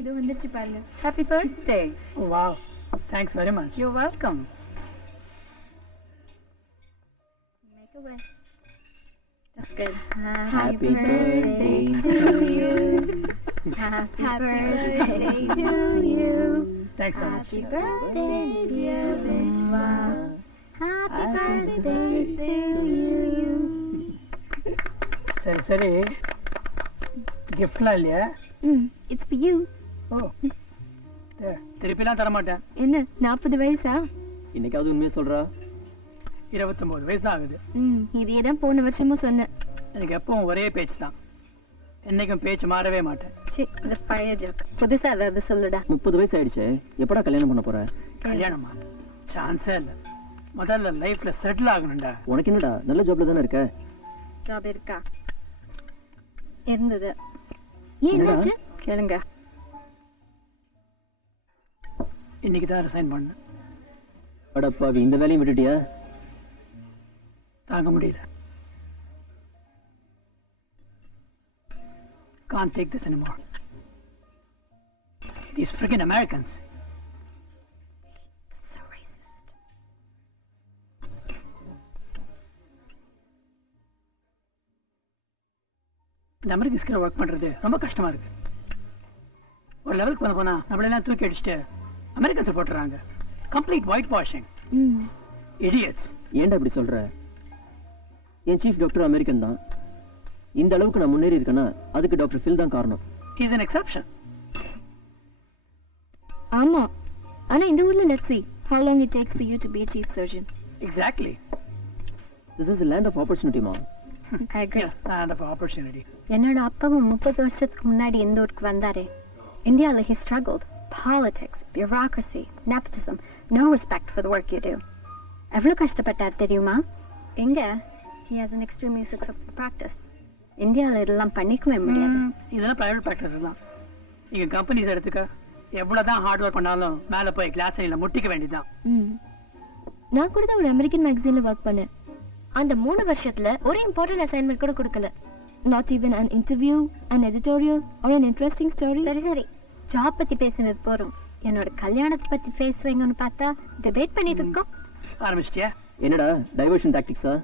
இது வந்துருச்சு பாருங்க. Happy birthday. Oh, wow. Thanks very much. You're welcome. Make a wish. That's good. Happy birthday to you. Happy birthday to you. Thanks so much. Happy birthday, dear Vishwa. Happy birthday to you. சரி சரி கிஃப்ட்லாம் இல்லையா? It's for you. ஓ திருப்பிலாம் தர மாட்டேன். என்ன 40 வயசா? இன்னைக்காவது உண்மையை சொல்றா? 29 வயசு தான் ஆகுது. இதே தான் போன வருஷமும் சொன்னேன். எனக்கு எப்பவும் ஒரே பேச்சு தான். என்னைக்கும் பேச்சு மாறவே மாட்டேன். இந்த பழைய ஜோக் புதுசா ஏதாவது சொல்லுடா. 30 வயசு ஆயிடுச்சு, எப்படா கல்யாணம் பண்ண போற? கல்யாணமா? சான்ஸே இல்லை. முதல்ல லைஃப்ல செட்டில் ஆகணும்டா. உனக்கு என்னடா, நல்ல ஜாப்ல தானே இருக்க? ஜாப் இருக்கா? இருந்தது. ஏன்னாச்சு கேளுங்க. இன்னைக்கு தான் ரிசைன் பண்ணேன். அடப்பாவி, இந்த வேலையை விட்டுட்டியா? தாங்க முடியல. Can't take this anymore. These freaking Americans. So racist. இந்த அமெரிக்கன்ஸ்க்கு ஒர்க் பண்றது ரொம்ப கஷ்டமா இருக்கு. ஒரு லெவலுக்கு வந்து போனா நம்மளெல்லாம் தூக்கி அடிச்சுட்டு அமெரிக்கன்ஸை போட்டுறாங்க. Complete white washing. இடியட்ஸ். ஏன்டா இப்படி சொல்ற? என் சீஃப் டாக்டர் அமெரிக்கன் தான். இந்த அளவுக்கு நான் முன்னேறி இருக்கேன்னா அதுக்கு டாக்டர் ஃபில் தான் காரணம். He's an exception. ஆமா, ஆனா இந்த ஊர்ல let's see how long it takes for you to be a chief surgeon. Exactly. This is a land of opportunity, ma. I agree. Yeah, land of opportunity. என்னோட அப்பாவும் 30 வருஷத்துக்கு முன்னாடி இந்த ஊருக்கு வந்தாரே. இந்தியால he struggled. Politics, bureaucracy, nepotism, no respect for the work you do. எவ்வளவு கஷ்டப்பட்டார் தெரியுமா? இங்க he has an extremely successful practice. இந்தியால இதெல்லாம் பண்ணிக்கவே முடியாது. இதெல்லாம் பிரைவேட் பிராக்டிஸ் தான். நீங்க கம்பெனிஸ் எடுத்துக்க எவ்வளவுதான் ஹார்ட் ஒர்க் பண்ணாலும் மேல போய் கிளாஸ் ரூம்ல முட்டிக்க வேண்டியதுதான். நான் கூட தான் ஒரு அமெரிக்கன் மேகசின்ல வர்க் பண்ணேன். அந்த 3 வருஷத்துல ஒரு இம்பார்ட்டன்ட் அசைன்மென்ட் கூட கொடுக்கல. Not even an interview, an editorial or an interesting story. சரி ஜாப் பத்தி பேசினது போறோம். என்னோட கல்யாணத்தை பத்தி பேசுவீங்கன்னு பார்த்தா டிபேட் பண்ணிட்டு இருக்கோம். ஆரம்பிச்சிட்டியா? என்னடா டைவர்ஷன் டாக்டிக்ஸா?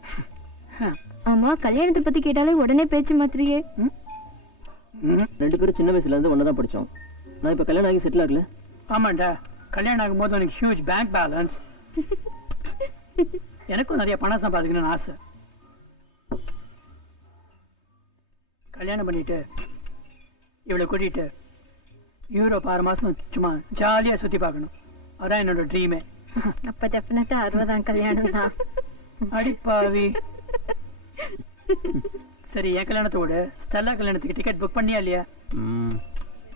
ஆமா, கல்யாணத்தை பத்தி கேட்டாலே உடனே பேச்சு மாத்திரியே. ரெண்டு பேரும் சின்ன வயசுல இருந்து ஒண்ணா தான் படிச்சோம். நான் இப்ப கல்யாணம் ஆகி செட்டில் ஆகல. ஆமாண்டா, கல்யாணம் ஆகும்போது உனக்கு ஹியூஜ் பேங்க் பேலன்ஸ். எனக்கும் நிறைய பணம் சம்பாதிக்கணும்னு ஆசை. கல்யாணம் பண்ணிட்டு இவளை கூட்டிட்டு யூரோப் 6 மாசம் சும்மா ஜாலியா சுத்தி பார்க்கணும். அதான் என்னோட ட்ரீமே. அப்ப டெஃபினட்டா 60ஆம் கல்யாணம் தான். அடிப்பாவி. சரி, என் கல்யாணத்தோட ஸ்டெல்லா கல்யாணத்துக்கு டிக்கெட் புக் பண்ணியா இல்லையா?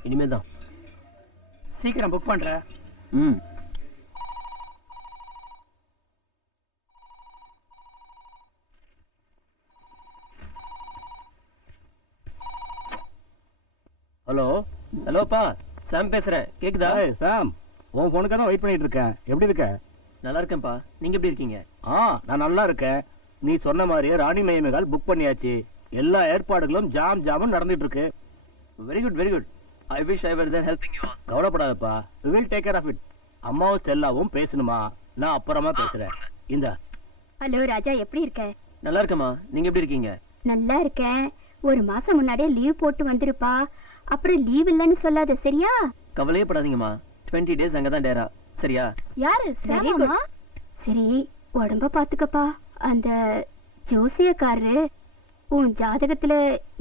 இனிமே தான். சீக்கிரம் புக் பண்ற. ஹலோ ஹலோப்பா, சாம் பேசுறேன். கேக்குதா? சாம், உன் பொண்ணுக்காக தான் வெயிட் பண்ணிட்டு இருக்கேன். எப்படி இருக்க? நல்லா இருக்கேன்ப்பா, நீங்க எப்படி இருக்கீங்க? நான் நல்லா இருக்கேன். நீ சொன்ன மாதிரியே ராணி மயமேகால் புக் பண்ணியாச்சு. எல்லா ஏற்பாடுகளும் ஜாம் நடந்துட்டு இருக்கு. Very good very good. I wish I were there helping you all. கவலைப்படாதப்பா, we will take care of it. அம்மாவும் ஸ்டெல்லாவும் பேசணுமா? நான் அப்புறமா பேசுறேன். இந்த ஹலோ ராஜா, எப்படி இருக்க? நல்லா இருக்கேம்மா, நீங்க எப்படி இருக்கீங்க? நல்லா இருக்கேன். ஒரு மாசம் முன்னாடியே லீவ் போட்டு வந்திருப்பா. அப்புறம் லீவ் இல்லன்னு சொல்லாத, சரியா? கவலையே படாதீங்கம்மா, 20 டேஸ் அங்கதான் டேரா. சரியா? யாரு? சாமாமா? சரி, உடம்ப பாத்துக்கப்பா. அந்த ஜோசியக்காரரு உன் ஜாதகத்துல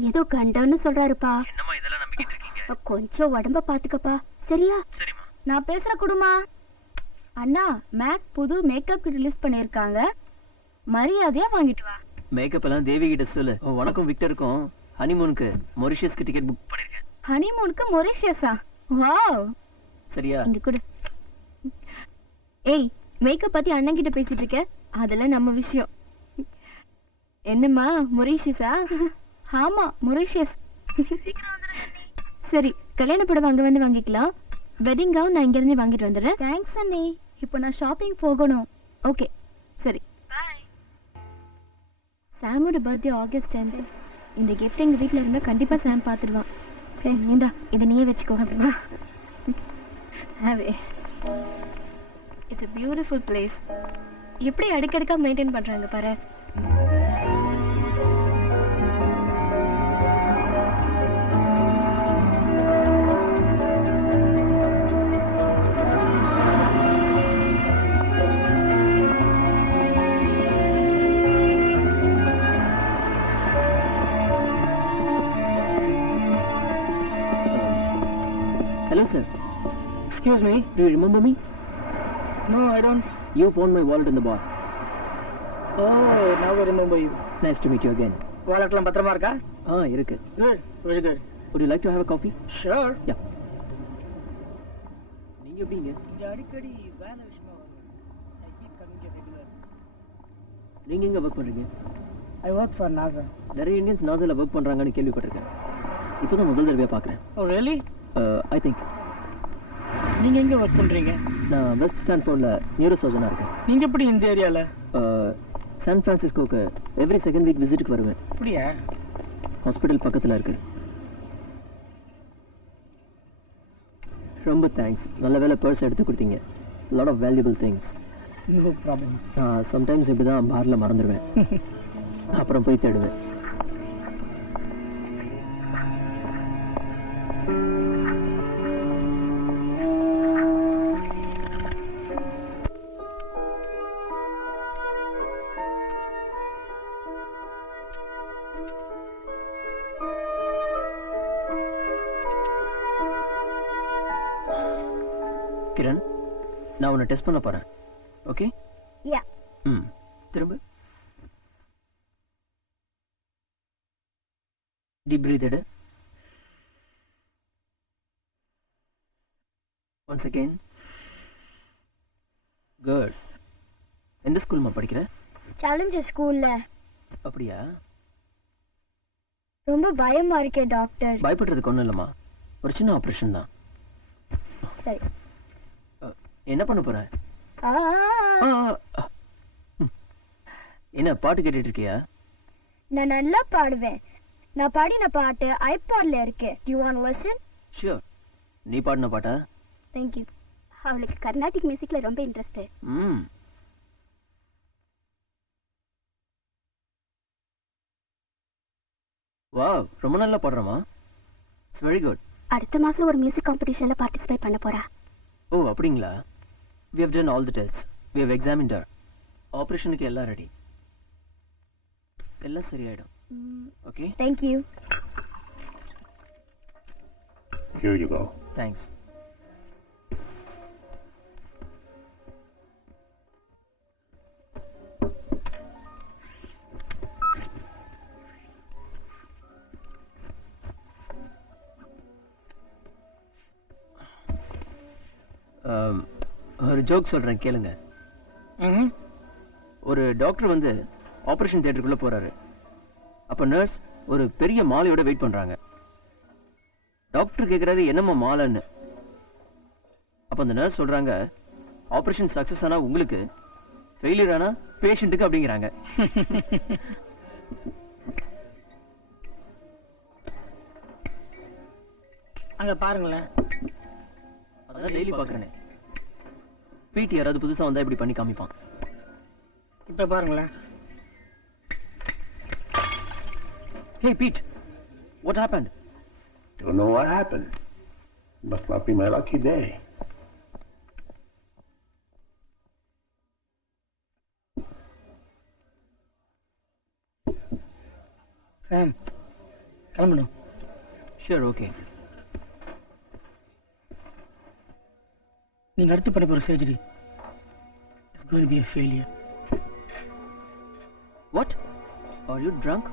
ஏதோ கண்டன்னு சொல்றாருப்பா. என்னம்மா இதெல்லாம் நம்பிக்கிட்டு இருக்கீங்க? கொஞ்சம் உடம்ப பாத்துக்கப்பா, சரியா? சரிம்மா. நான் பேசுற குடுமா. அண்ணா, மேக் புது மேக்கப் ரிலீஸ் பண்ணிருக்காங்க. மரியாதையா வாங்கிட்டு வா. மேக்கப் எல்லாம் தேவி கிட்ட சொல்லு. உனக்கும் விக்டருக்கும் ஹனிமூனுக்கு மொரிஷியஸ்க்கு டிக்கெட் புக் பண்ணிருக்கேன். ஹனிமூனுக்கு மொரிஷியஸா? வாவ். சரியா? இங்க கொடு. ஏய், மேக்கப் பத்தி அண்ணன் கிட்ட பேசிட்டு இருக்க? அதெல்லாம் நம்ம விஷயம். என்னம்மா, மொரிஷியஸா? ஆமா, மொரிஷியஸ். சரி, கல்யாண புடவை அங்க வந்து வாங்கிக்கலாம். வெட்டிங் கவுன் நான் இங்க இருந்து வாங்கிட்டு வந்துடுறேன். தேங்க்ஸ் அண்ணே. இப்போ நான் ஷாப்பிங் போகணும். ஓகே, சரி. பை. சாமோட பர்த்டே ஆகஸ்ட் 10. இந்த கிஃப்ட் எங்க வீட்ல இருந்தா கண்டிப்பா சாம் பாத்துடுவான். ஹே நீண்டா இது நீயே வச்சுக்கோ வா ஹாவே இட்ஸ் a beautiful place. எப்படி அடுக்கடுக்கா மெயின்டைன் பண்றாங்க பாரு. Hello, sir. Excuse me. Do you remember me? No, I don't. You found my wallet in the bar. Oh, now I remember you. Nice to meet you again. வாலெட்லாம் பத்திரமா இருக்கா? இருக்கு. Good, very good. Would you like to have a coffee? Sure. Yeah. நீங்க எப்படிங்க? இங்க அடிக்கடி வேலை விஷயமா வருவேன். I keep coming here regularly. நீங்க எங்க ஒர்க் பண்றீங்க? I work for NASA. நிறைய இந்தியன்ஸ் நாசால ஒர்க் பண்றாங்கன்னு கேள்விப்பட்டிருக்கேன். இப்போதான் முதல் தடவையா பார்க்கறேன். Oh, really? I think நீங்க எங்க ஒர்க் பண்றீங்க? நான் வெஸ்ட் ஸ்டான்ஃபோர்ட்ல நியூரோ சர்ஜனா இருக்கேன். நீங்க எப்படி இந்த ஏரியால? சான் பிரான்சிஸ்கோக்கு எவ்ரி செகண்ட் வீக் விசிட்டுக்கு வருவேன். அப்படியா? ஹாஸ்பிட்டல் பக்கத்துல இருக்கு. ரொம்ப தேங்க்ஸ். நல்ல வேளை பர்ஸ் எடுத்து கொடுத்தீங்க. Lot of valuable things. No problems. Sometimes இப்படி தான் பார்ல மறந்துடுவேன். அப்புறம் போய் தேடுவேன். கிரண், நான் உன்னை டெஸ்ட் பண்ண போறேன். ஓகே? யா திரும்ப டீப் பிரீத் எடு. Once again. குட். எந்த ஸ்கூல்மா படிக்கிற? சேலஞ்சர் ஸ்கூல்ல. அப்படியா? ரொம்ப பயமா இருக்கே டாக்டர். பயப்படுறதுக்கு ஒன்றும் இல்லைம்மா, ஒரு சின்ன ஆப்ரேஷன் தான். சரி. என்ன பண்ண போற? ஆ என்ன பாட்டு கேட்டுட்டு இருக்கியா? நான் நல்லா பாடுவேன். நான் பாடின பாட்டு ஐபாட்ல இருக்கு. Do you want to listen? Sure. நீ பாடின பாட்டா? Thank you. அவளுக்கு கர்நாடிக் மியூசிக்ல ரொம்ப இன்ட்ரெஸ்ட். வாவ், ரொம்ப நல்லா பாடுறமா. It's very good. அடுத்த மாசம் ஒரு மியூசிக் காம்படிஷன்ல பார்ட்டிசிபேட் பண்ண போறா. ஓ அப்படிங்களா? We have done all the tests. We have examined her. ஆபரேஷனுக்கு எல்லாம் ரெடி. எல்லாம் சரியாயிடும். Okay? Thank you. Here you go. Thanks. ஒரு ஜோக் சொல்றேன் கேளுங்க. ஒரு டாக்டர் வந்து ஆபரேஷன் தியேட்டருக்குள்ள போறாரு. அப்ப நர்ஸ் ஒரு பெரிய மாலையோட வெயிட் பண்றாங்க. டாக்டர் கேக்குறாரு என்னம்மா மாலைன்னு. அப்ப அந்த நர்ஸ் சொல்றாங்க, ஆபரேஷன் சக்சஸ் ஆனா உங்களுக்கு, ஃபெயிலியர் ஆனா பேஷண்ட்டுக்கு அப்படிங்கிறாங்க. அங்க பாருங்களேன். அதான் டெய்லி பாக்குறேனே. பிடி யாராவது புதுசா வந்தா இப்படி பண்ணி காமிப்பான். இப்ப பாருங்களேன். Hey Pete, what happened? Don't know what happened. Must not be my lucky day. சாம், கிளம்பணும். Sure, okay. நீங்க அடுத்து பண்ண போற surgery it's going to be a failure. What? Are you drunk?